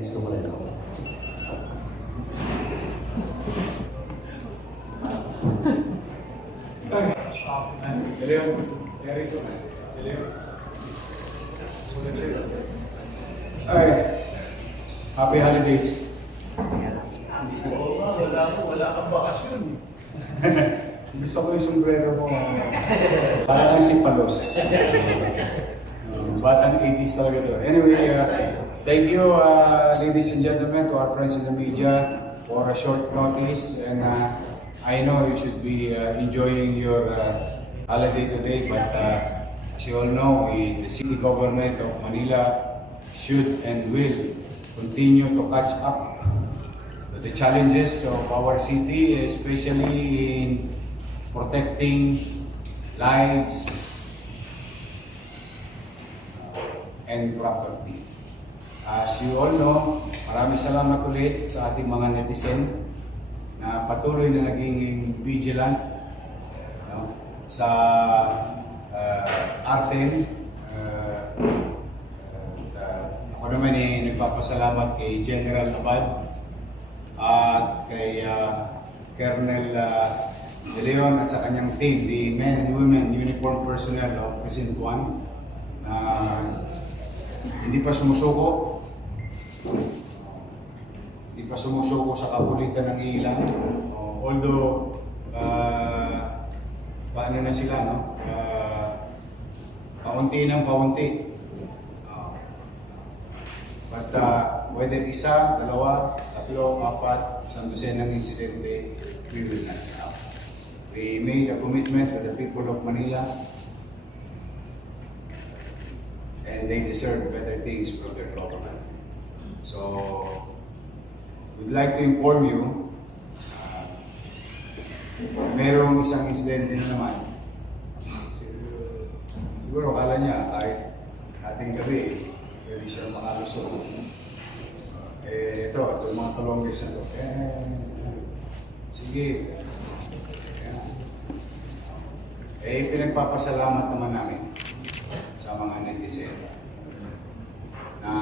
Gusto mo rin ako. Ay, happy holidays. Wala kang bakasyon. Gusto ko yung sombrero mo. Parang si Palos. Batang 80s talaga to. Anyway, thank you ladies and gentlemen, to our friends in the media for a short notice. And I know you should be enjoying your holiday today, but as you all know, the city government of Manila should and will continue to catch up to the challenges of our city, especially in protecting lives and property. As you all know, maraming salamat ulit sa ating mga netizen na patuloy na naging vigilant, no, sa atin. Ako naman nagpapasalamat kay General Abad at kay Colonel De Leon at sa kanyang team, the men and women uniform personnel of Precinct 1, na hindi pa sumusuko sa kapulitan ng ilang. Although, paano na sila, no? Paunti ng paunti. But whether isa, dalawa, tatlo, apat, isang dosenang insidente, we will not stop. We made a commitment to the people of Manila, and they deserve better things from their government. So, we'd like to inform you, merong isang insidente na naman. Siguro akala niya kahit ating gabi, pwede siya makalusot. Ito, itong mga kalonggis na ito. Sige. Pinagpapasalamat naman namin sa mga netizen na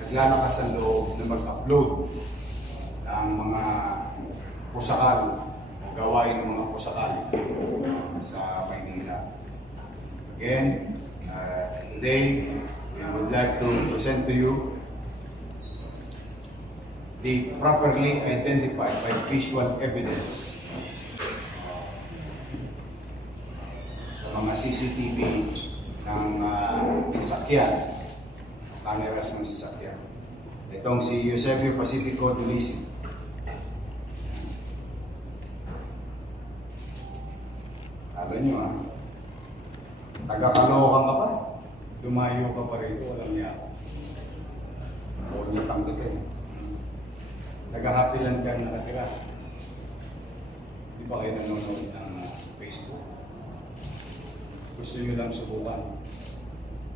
naglalakas ang loob na mag-upload ng mga pusakal, gawain ng mga pusakal sa Maynila. Again, today, we would like to present to you the properly identified by visual evidence sa mga CCTV ng sasakyan, cameras ng sasakyan. Itong si Eusebio Pacifico Dulisi. Alam nyo taga-Caloocan ka pa, lumayo ka pa rito, alam niya ako. Huwag niya tangkit Taga-Hapilan ka nakatira. Di ba kayo nanonood ng Facebook? Gusto nyo lang subukan.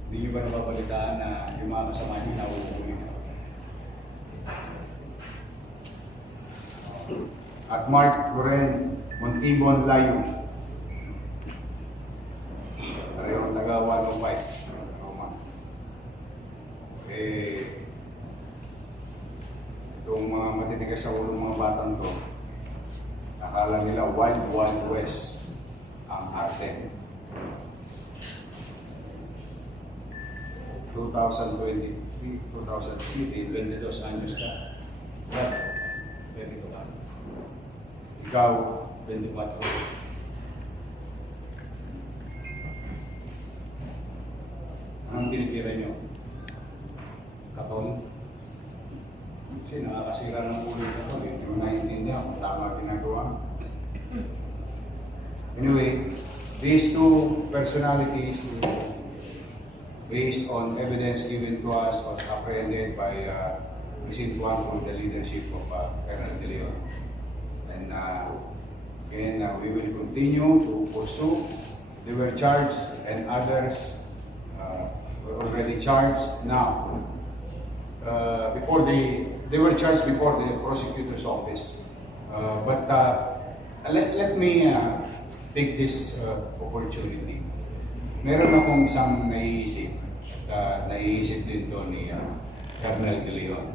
Hindi nyo ba nababalitaan na yung mga kasama nyo nauuwi na? At Mark Guren Montibon Layo. Parehong taga 105. Roma. Itong mga matitigas sa ulo mga batang to, akala nila Wild Wild West ang arte. 2023, 22 anyos ka. Very good. Ikaw, 24. Anong tinitira nyo? Katon? Kasi nakakasira ng ulo na ito. Hindi mo naiintindihan kung tama ginagawa. Anyway, these two personalities, based on evidence given to us, was apprehended by Precinct 1 for the leadership of Colonel De Leon. And again, we will continue to pursue. They were charged and others were already charged now. They were charged before the prosecutor's office. But let me take this opportunity. Meron akong isang naiisip din to ni Colonel De Leon.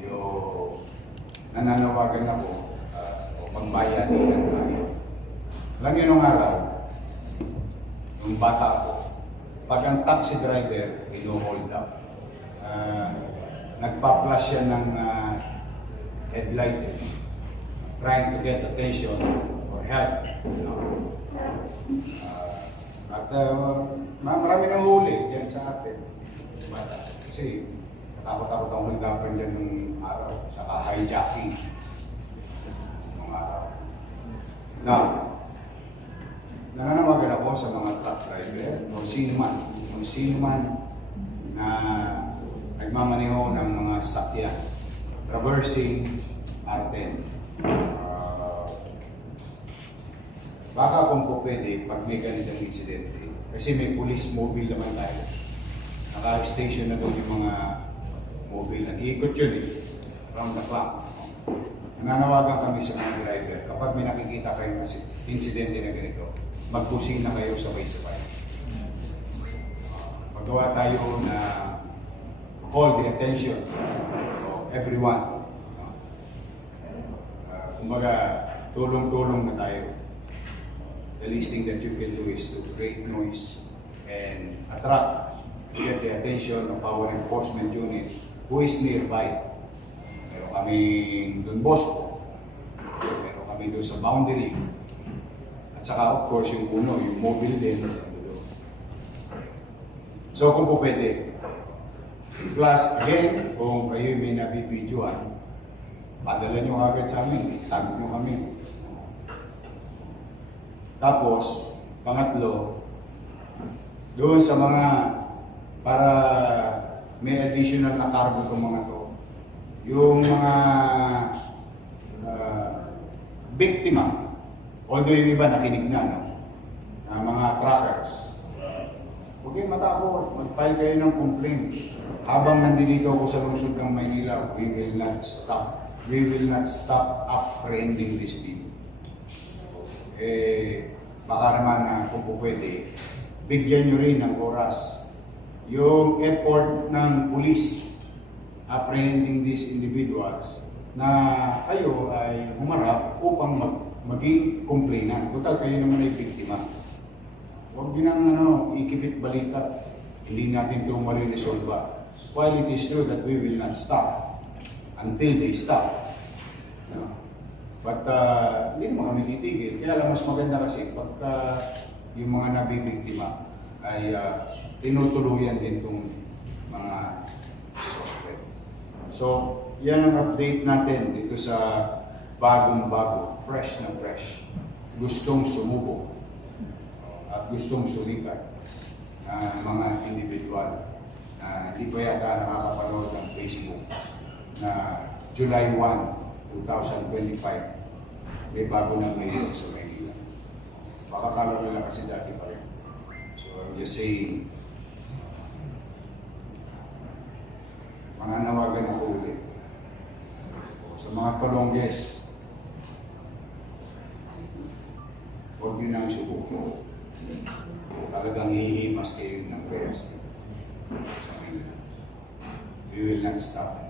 Yung nananawagan ako o pagbayanihan tayo. Alam niyo nung araw, nung bata ko, pag ang taxi driver ino-hold up, nagpa-flash siya ng headlight, trying to get attention or help. Marami nang huli yan sa atin. Bata. Kasi katakot-takot ang hold upan dyan nung araw, saka hijacking nung araw. Now, nananawagan ako sa mga truck driver o sino man na nagmamaneho ng mga sakyan traversing R10. Baka kung po pwede, pag may ganitong insidente, kasi may police mobile naman tayo. Naka-station na doon yung mga mobile. Nag-iikot yun round the clock. Nananawagan kami sa mga driver, kapag may nakikita kayong insidente na ganito, magpusing na kayo sabay-sabay. Magawa tayo na call the attention of everyone. Kumbaga, tulong-tulong na tayo. The least thing that you can do is to create noise and attract, to get the attention of our enforcement unit who is nearby. Meron kami Don Bosco, meron kami doon sa boundary, at saka of course yung puno, yung mobile din. So kung po pwede, plus again, kung kayo may nabibidyoan, padala nyo agad sa amin, tag nyo kami. Tapos, pangatlo, doon sa mga, para may additional na cargo itong mga to, yung mga biktima, although yung iba nakinig na, no? Mga trackers, huwag kayong matakot, mag-file kayo ng complaint. Habang nandito ako sa lungsod ng Maynila, we will not stop apprehending these people. Baka naman na kung po pwede, bigyan nyo rin ng oras yung effort ng police apprehending these individuals na kayo ay humarap upang maging complainant. Total kayo naman ay biktima. Huwag nyo nang ikipit balita. Hindi natin ito maliresolva. While it is true that we will not stop until they stop. No? But hindi naman kami titigil. Kaya lang mas maganda kasi pagka yung mga nabibiktima ay tinutuluyan din itong mga suspect. So, yan ang update natin dito sa bagong-bago, fresh na fresh. Gustong sumubok at gustong sumikat mga individual na hindi pa yata nakakapanood ng Facebook na July 1, 2025 may bago na mayor sa Maynila. Baka kala nila kasi dati pa rin. So I'm just saying, mananawagan ako ulit. Sa mga Kalongges, huwag nyo nang subuko. Talagang hihimas kayo ng prayers sa Maynila. We will not stop.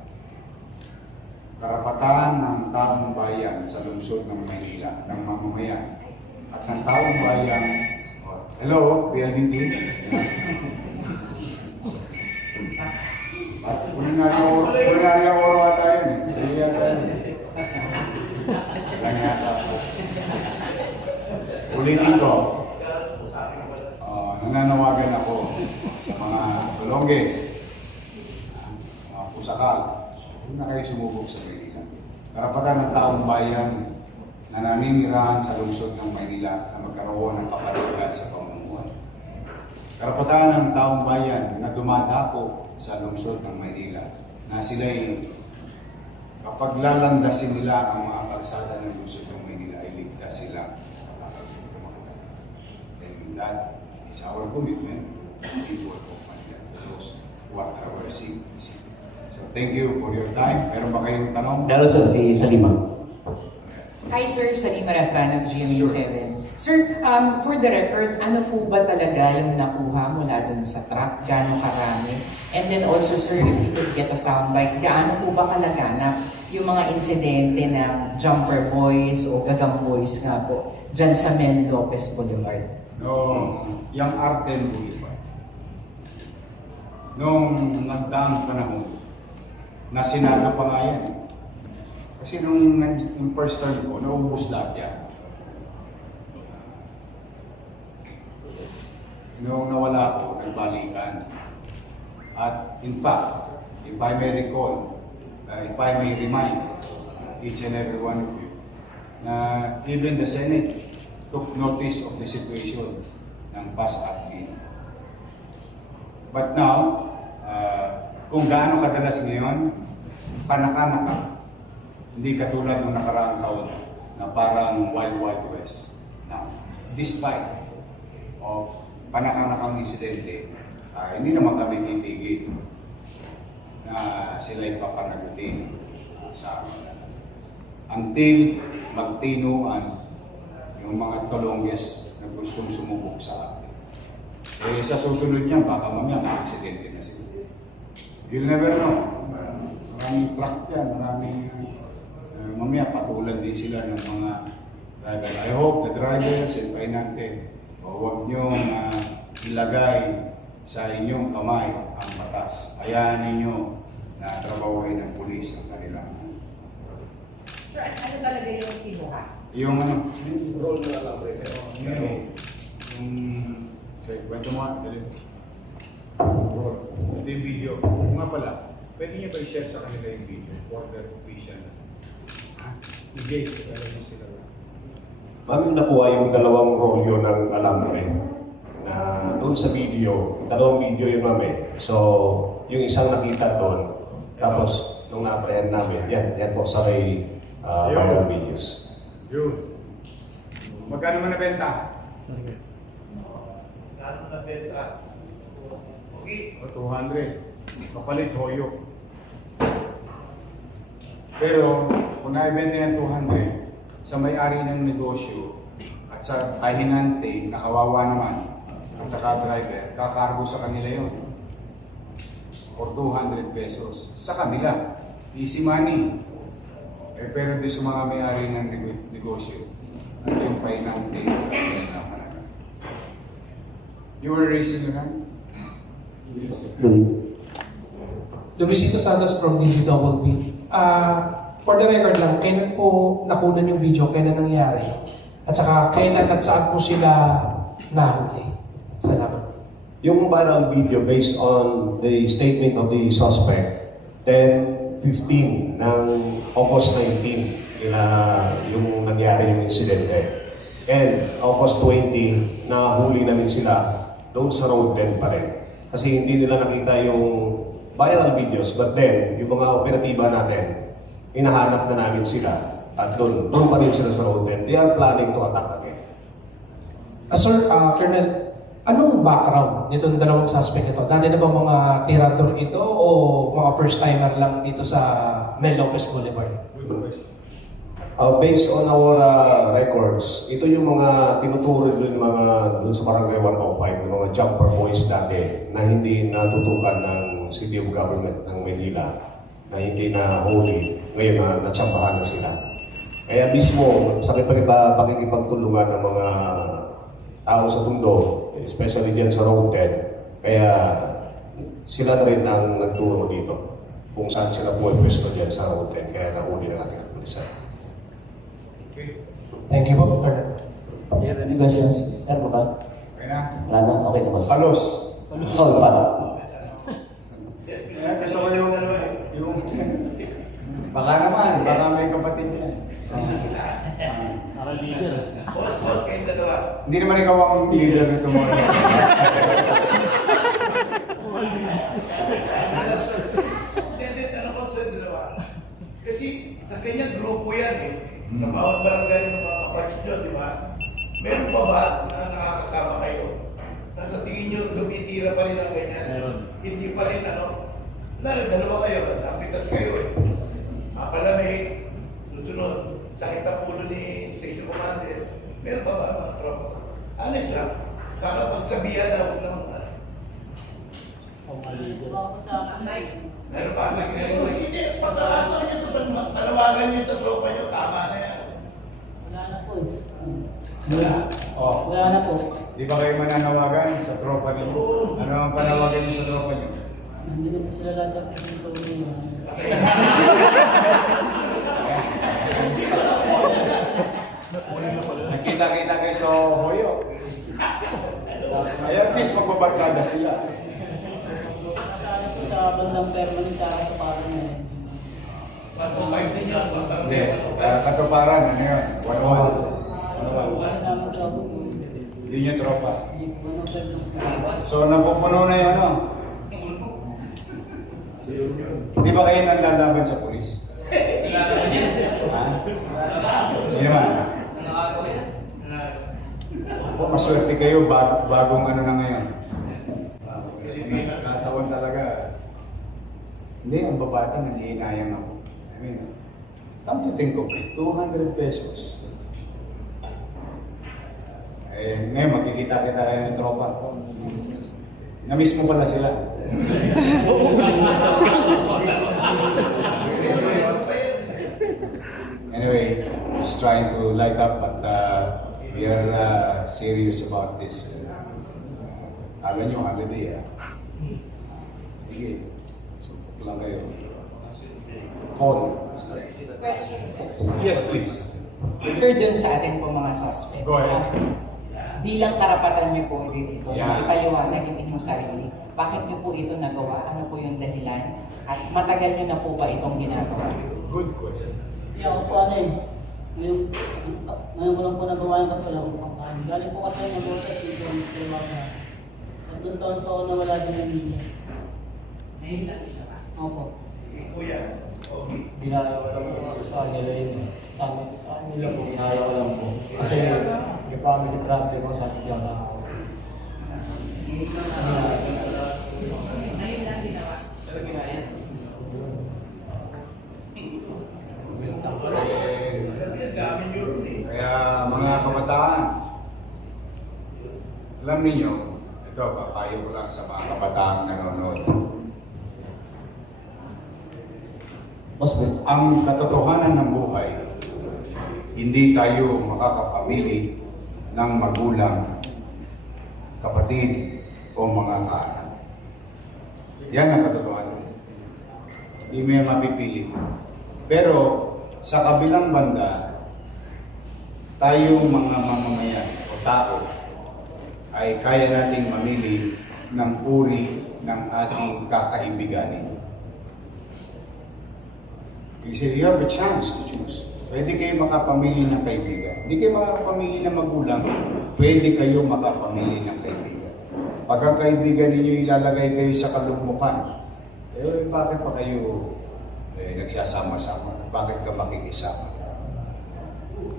Karapatan ng taong bayan sa lungsod ng Maynila, ng mamamayan, at ng taong bayan, hello, PLDT? At kulinarya oro ata yun eh. Sige yata yun eh. Lang yata po. Ulitin ko, nananawagan ako sa mga Kalongges, mga pusakal, huwag na kayo sumubok sa Maynila. Karapatan ng taong bayan na naninirahan sa lungsod ng Maynila na magkaroon ng kapaligiran sa pamumuhay. Karapatan ng taong bayan na dumadako sa lungsod ng Maynila na sila'y kapag lalandasin nila ang mga kalsada ng lungsod ng Maynila ay ligtas sila. And that is our commitment to the people of Manila, to those who are traversing the city. So thank you for your time. Meron ba kayong tanong? Hello sir, si Salima. Hi sir, Salima Refran of GMA7. Sir, for the record, ano po ba talaga yung nakuha mula dun sa truck? Gaano karami? And then also, sir, if you could get a soundbite, gaano po ba kalaganap yung mga insidente ng jumper boys o gagam boys nga po dyan sa Mel Lopez Boulevard? No, yung Arden Boulevard. Nung nagdaang panahon, na Senado pa nga yan. Kasi nung first term ko, naubos lahat yan. Nung nawala ako, nagbalikan. At in fact, if I may recall, if I may remind each and every one of you, na even the Senate took notice of the situation ng bus admin. But now, kung gaano kadalas ngayon, panaka-naka. Hindi katulad ng nakaraang taon na parang Wild Wild West. Now, despite of panaka-nakang insidente, hindi naman kami titigil na sila'y papanagutin sa amin. Until magtinuan yung mga tolongges na gustong sumubok sa atin. Eh, sa susunod niya, baka mamaya ma-aksidente na sila. You'll never know. Maraming truck yan, maraming mamaya patulan din sila ng mga driver. I hope the drivers and painante, huwag niyong ilagay sa inyong kamay ang batas. Hayaan ninyo na trabahuin ng pulis ang kanilang. Sir, ano talaga yung kinuha? Yung ano? Roll na lang, pre. Sorry, kwento mo nga. Dali. Ito yung video. Kung nga pala, pwede niyo ba i-share sa kanila yung video for the official? Ha? DJ, alam mo sila ba? Mami nakuha yung dalawang rolyo ng alambre na doon sa video, dalawang video yun mami. So, yung isang nakita doon, tapos nung na-apprehend namin, yan po sa may viral videos. Yun. Magkano mo nabenta? Gano'n na benta? Okay. 200. Kapalit hoyo. Pero kung naibenta yan 200, sa may-ari ng negosyo at sa pahinante, nakawawa naman, at saka driver, kakargo sa kanila yun. For 200 pesos. Sa kanila. Easy money. Eh, pero di sa mga may-ari ng negosyo at yung pahinante, you were raising your hand? Luisito Santos from DCWP. For the record lang, kailan po nakunan yung video, kailan nangyari? At saka kailan at saan po sila nahuli? Salamat. Yung viral video based on the statement of the suspect, 10:15 ng August 19 nila yung nangyari yung insidente. And August 20, nahuli namin sila doon sa road 10 pa rin. Kasi hindi nila nakita yung viral videos, but then, yung mga operatiba natin, hinahanap na namin sila at doon pa rin sila sa road 10. They are planning to attack again. Sir, Colonel, anong background nitong dalawang suspect ito? Dati na ba mga tirador ito o mga first-timer lang dito sa Mel Lopez Boulevard? Based on our records, ito yung mga tinuturo din doon sa Barangay 105, yung mga jumper boys dati na hindi natutukan ng City of Government ng Manila, na hindi na huli, ngayon na natsambahan na sila. Kaya mismo, sa pakikipagtulungan ng mga tao sa Tondo, especially diyan sa Road 10, kaya sila na rin ang nagturo dito kung saan sila pwesto diyan sa Road 10, kaya nahuli ng ating kapulisan. Thank you po, Colonel. Any questions? Meron ba? Okay na? Wala na? Okay na, boss. Palos. Oh, paano? Gusto ko yung baka naman, baka may kapatid yan. Boss, kayong dalawa. Hindi naman ikaw ang leader nito mga Hindi, tanong ko sa dalawa. Kasi sa kanyang grupo yan eh. Sa bawat barangay ng mga kaparts nyo, di ba? Meron pa ba na nakakasama kayo? Nasa tingin nyo, lumitira pa rin ang ganyan? Meron. Hindi pa rin ano? Dalawa kayo, napitas kayo eh. Mapalamig, susunod, sakit ang pulo ni Station Commander, Meron pa ba mga tropa? Honest lang. Baka pagsabihan na ako ng meron pa? Hindi, pagkakataon nyo ito, panawagan nyo sa tropa nyo, tama na yan. Wala na po. Wala. Oh, Wala na po. di ba kayo mananawagan sa tropa niyo? Ano ang panawagan niyo sa tropa niyo? Nandito po sila lahat sa pinto niyo. Nakita-kita kayo sa Hoyo. Ay, at least magbabarkada sila. Kasama po sa bandang permanent tsaka sa parang na yun. Hindi, katuparan, ano yun? One-on-one. Wala naman sila po. Hindi niyo tropa. Hindi po ano pero So, napupuno na yun, ano? Hindi ba kayo nanlalaban sa pulis? Ha? Hindi naman. O, maswerte kayo, bagong ano na ngayon. Nagkataon talaga. Hindi, ang babata, nanghihinayang ako. I mean, come to think of it, 200 pesos. Eh, ngayon, magkikita-kita kayo ng tropa. Na-miss mo pala sila. Anyway, just trying to light up, but we are serious about this. Alam nyo, holiday, Sige, subok lang kayo. Call. Yes, please. Sir, dun sa atin po mga suspects. Go ahead. Bilang karapatan niyo po dito, Yeah. ipaliwanag yung inyong sarili. Bakit niyo po ito nagawa? Ano po yung dahilan? At matagal niyo na po ba itong ginagawa? Good question. Hindi ako po ano eh. Ngayon ko lang po nagawa yun kasi wala akong pangkain. Galing po kasi mag-protest dito ang trabaho na. At doon taon-taon na wala din ang media. Ngayon lang siya ba? Opo. Kuya, okay. Ginagawa ko lang po sa kanila yun. Sa kanila po, ginagawa ko lang po. Kasi may family problem ko sa akin ako. Ngayon lang ginawa. Eh, Dami nyo rin eh. Kaya mga kabataan, alam niyo, ito, papayo ko lang sa mga kabataang nanonood. Ang katotohanan ng buhay, hindi tayo makakapamili ng magulang, kapatid, o mga kaanak. Yan ang katotohanan. Hindi mo yan mapipili. Pero, sa kabilang banda, tayong mga mamamayan o tao ay kaya nating mamili ng uri ng ating kakaibiganin. Kasi you have a chance to choose. Pwede kayo makapamili ng kaibigan. Hindi kayo makapamili ng magulang, pwede kayo makapamili ng kaibigan. Pag ang kaibigan ninyo ilalagay kayo sa kalugmukan, eh bakit pa kayo nagsasama-sama? Bakit ka makikisama?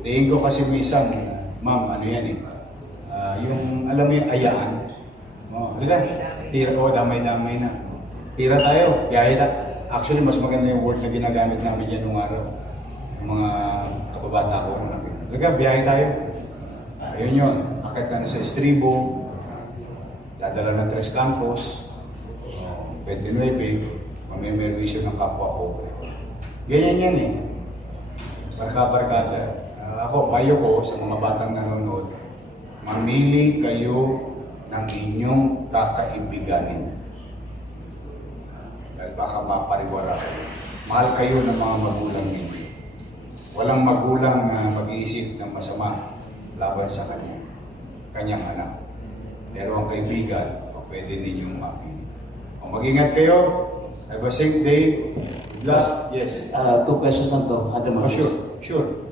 Tingin ko kasi minsan, ma'am, ano yan eh, yung alam mo yung ayaan. Halika, tira ko, damay-damay na. Tira tayo, biyahe na. Actually, mas maganda yung word na ginagamit namin yan nung araw. Yung mga kababata ko. Halika, biyahe tayo. Ayun yun, akit ka na sa estribo, dadala ng Tres Campos, 29, mamimerwisyo ng kapwa ko. Ganyan yan eh. Barka-barkada. Ako, payo ko sa mga batang nanonood, mamili kayo ng inyong kakaibiganin. Dahil baka mapariwara kayo. Mahal kayo ng mga magulang ninyo. Walang magulang na mag-iisip ng masama laban sa kanyang anak. Pero ang kaibigan, pwede ninyong mapili. Kung mag-ingat kayo, have a safe day. Last, yes. 2 questions lang to, Ate Oh, Marcos. sure.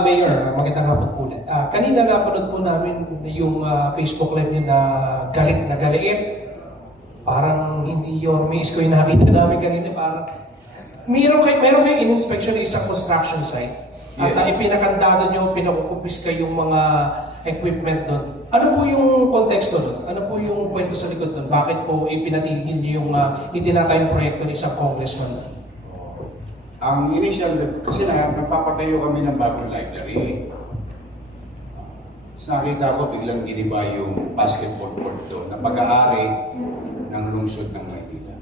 Mayor, magandang hapon po ulit. Kanina napanood po namin yung Facebook live niyo na galit na galit. Parang hindi your maze ko yung nakita namin kanina. Parang meron kayo in-inspection ng isang construction site. At Yes. ipinakandado nyo, pinakukupis kayong mga equipment doon. Ano po yung konteksto doon? Ano po yung kwento sa likod doon? Bakit po ipinatigil nyo yung itinatayong proyekto ng isang congressman doon? Ang initial, kasi nagpapatayo kami ng bagong library. So nakita ko biglang giniba yung basketball court doon na pag-aari ng lungsod ng Maynila.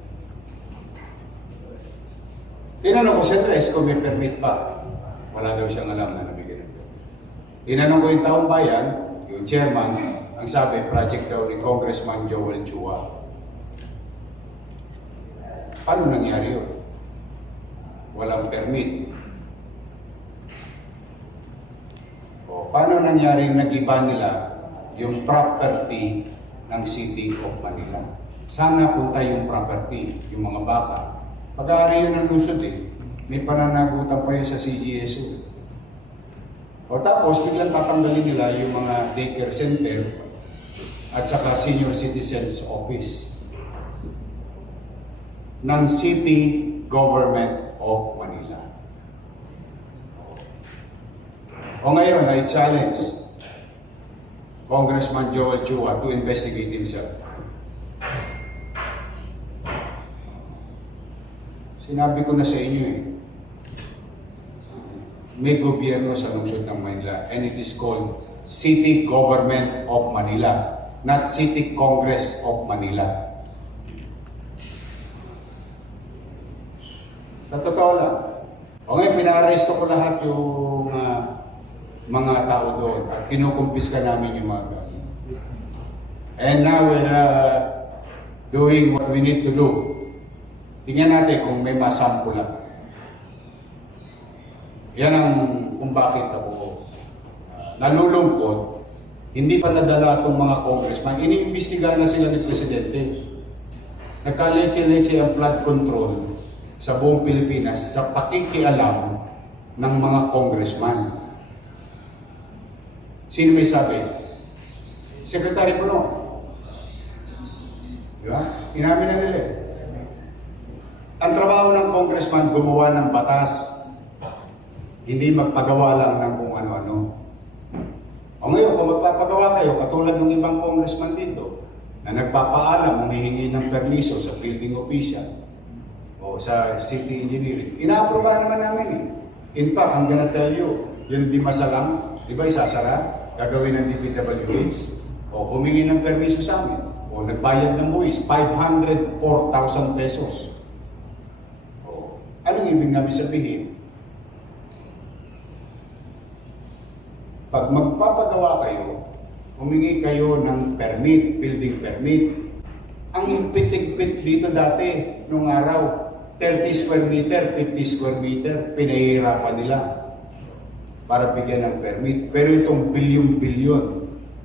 Tinanong ko si Andres kung may permit pa. Wala daw siyang alam na nabigyan ng permit. Tinanong ko yung taong bayan, yung chairman, ang sabi, project daw ni Congressman Joel Chua. Paano nangyari yun? Walang permit. O, paano nangyari nag-iba nila yung property ng City of Manila? Sana punta yung property, yung mga baka. Pag-aari yun ng lusod eh. May pananagutan pa yun sa CGSO. O tapos, biglang tatanggalin nila yung mga daycare center at saka senior citizens office ng City Government of Manila. O ngayon, I challenge Congressman Joel Chua to investigate himself. Sinabi ko na sa inyo eh, may gobyerno sa lungsod ng Manila and it is called City Government of Manila, not City Congress of Manila. Sa totoo lang. O ngayon, pina-arresto ko lahat yung mga tao doon at kinukumpiska namin yung mga gamit. And now we're doing what we need to do. Tingnan natin kung may masample lang. Yan ang kung bakit ako nalulungkot. Hindi pa nadala itong mga congressman. Iniimbestiga na sila ni Presidente. Nagka-leche-leche ang flood control sa buong Pilipinas sa pakikialam ng mga congressman. Sino may sabi? Secretary Puno. Diba? Inamin na nila. Ang trabaho ng congressman gumawa ng batas. Hindi magpagawa lang ng kung ano-ano. O ngayon, kung magpapagawa kayo, katulad ng ibang congressman dito, na nagpapaalam, humihingi ng permiso sa building official o sa city engineering, inaaprobahan naman namin eh. In fact, I'm gonna tell you, yung di masalang, di ba isasara, gagawin ng DPWH, o humingi ng permiso sa amin, o nagbayad ng buwis, 504,000 pesos. O, anong ibig namin sabihin? Pag magpapagawa kayo, humingi kayo ng permit, building permit. Ang higpit-higpit dito dati, nung araw, 30 square meter, 50 square meter, pinahihirapan nila para bigyan ng permit. Pero itong bilyon-bilyon,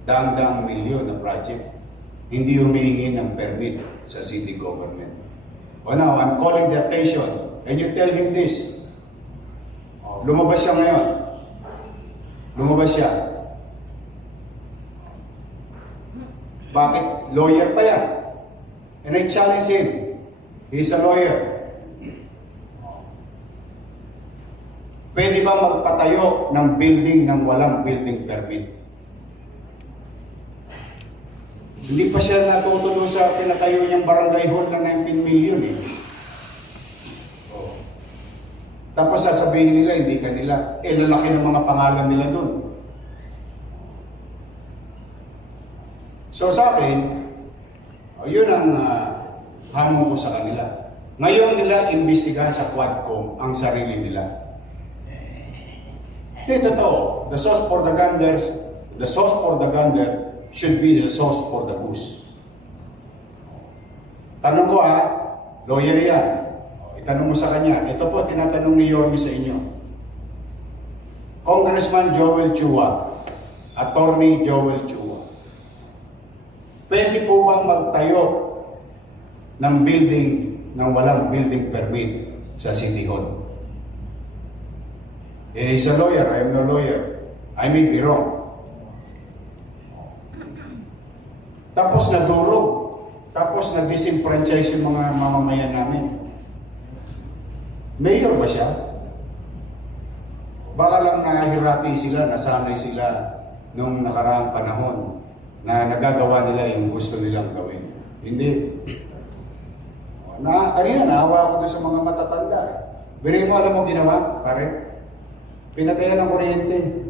daang-daang milyon na project, hindi humihingi ng permit sa city government. O now, I'm calling the attention, and you tell him this. O, lumabas siya ngayon. Lumabas siya. Bakit? Lawyer pa yan. And I challenge him. He's a lawyer. Pwede ba magpatayo ng building ng walang building permit? Hindi pa siya natutulo sa pinatayo niyang barangay hall na 19 million eh. Tapos sasabihin nila, hindi kanila. Eh, lalaki ng mga pangalan nila doon. So sa akin, yun ang hamon ko sa kanila. Ngayon nila imbestigahan sa Quadcom ang sarili nila. Hindi, totoo. The sauce for the gander should be the sauce for the goose. Tanong ko lawyer yan. Itanong mo sa kanya, ito po tinatanong ni Yorme sa inyo. Congressman Joel Chua, Attorney Joel Chua, pwede po bang magtayo ng building ng walang building permit sa City Hall? He's a lawyer, I am no lawyer. I may be wrong. Tapos nadurog, tapos nag-disenfranchise yung mga mamamayan namin. Mayor ba siya? Baka lang nahihirapi sila, nasanay sila nung nakaraang panahon na nagagawa nila yung gusto nilang gawin. Hindi. Kanina naawa ako doon sa mga matatanda. Biro mo, alam mo ginawa, pare? Pinatayan ng kuryente.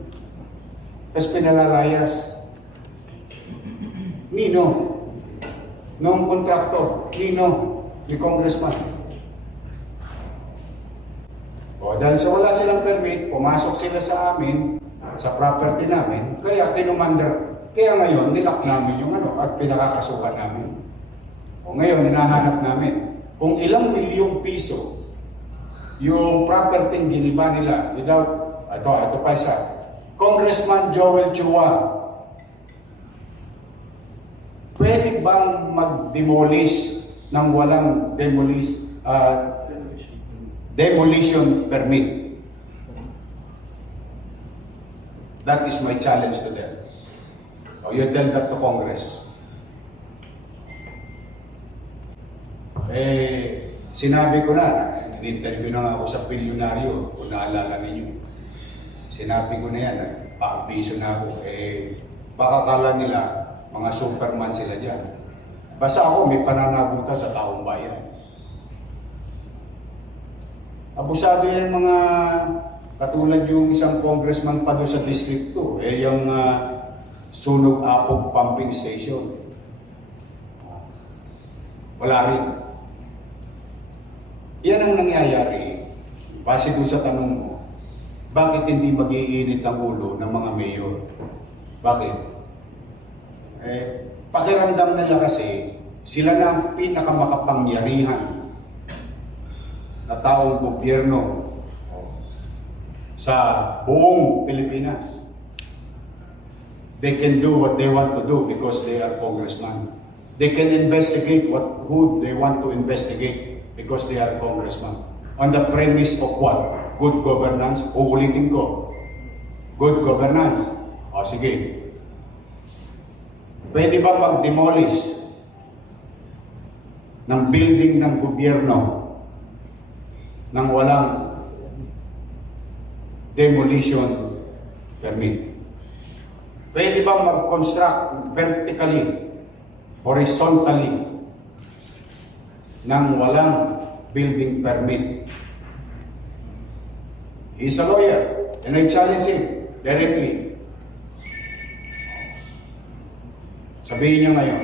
Tapos pinalalayas. Nino? Nung kontraktor. Nino? Ni congressman. O, dahil sa wala silang permit, pumasok sila sa amin, sa property namin, kaya kinumander. Kaya ngayon, nilak namin yung ano, at pinakakasukan namin. O ngayon, hinahanap namin kung ilang milyong piso yung property giniba nila without, ito pa isa, Congressman Joel Chua, pwede bang mag-demolish ng walang demolition permit? That is my challenge to them. O, you tell that to Congress. Sinabi ko na, in-interview na nga ako sa bilyonaryo, kung naalala ninyo. Sinabi ko na yan, pa-abiso na ako, baka kala nila, mga superman sila dyan. Basta ako, may pananagutan sa taong bayan. Abusado yan mga, katulad yung isang congressman pa doon sa District 2, yung Sunog Apog Pumping Station. Wala rin. Yan ang nangyayari. Base doon sa tanong mo, bakit hindi mag-iinit ang ulo ng mga mayor? Bakit? Pakiramdam nila kasi, sila na ang pinakamakapangyarihan na taong gobyerno sa buong Pilipinas. They can do what they want to do because they are congressmen. They can investigate who they want to investigate because they are congressmen. On the premise of what? Good governance. Uulitin ko. Good governance. O sige. Pwede ba mag-demolish ng building ng gobyerno nang walang demolition permit? Pwede ba mag-construct vertically, horizontally, nang walang building permit? He's a lawyer, and I challenge him directly. Sabihin niya ngayon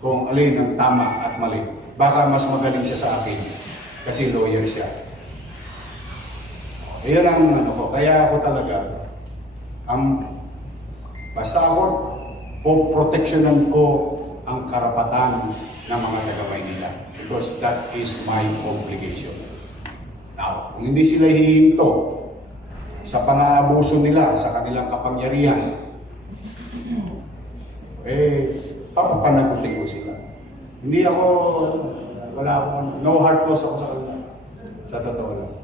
kung alin ang tama at mali. Baka mas magaling siya sa akin kasi lawyer siya. Iyon ang ano ko. Kaya ako talaga, basta ako, proteksyonan ko ang karapatan ng mga taga-Maynila because that is my obligation. Now, kung hindi sila hihinto sa pang-aabuso nila sa kanilang kapangyarihan, papapanagutin ko sila. Hindi ako, wala akong, no hard close ako sa kanila. Sa totoo lang.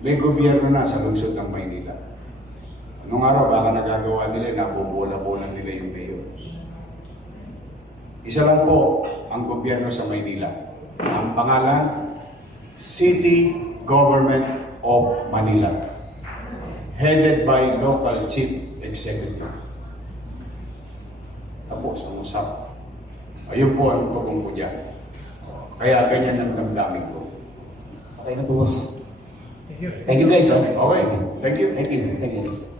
May gobyerno na sa lungsod ng Maynila. Anong araw, baka nagagawa nila, nabubola-bola nila yung mayor. Isa lang po ang gobyerno sa Maynila. Ang pangalan, City Government of Manila. Headed by Local Chief Executive. Tapos, ang usap. Ayun po ang tugong ko dyan. Kaya ganyan ang damdamin ko. Okay na po, boss. Thank you guys. Okay, thank you. Thank you. Thank you guys.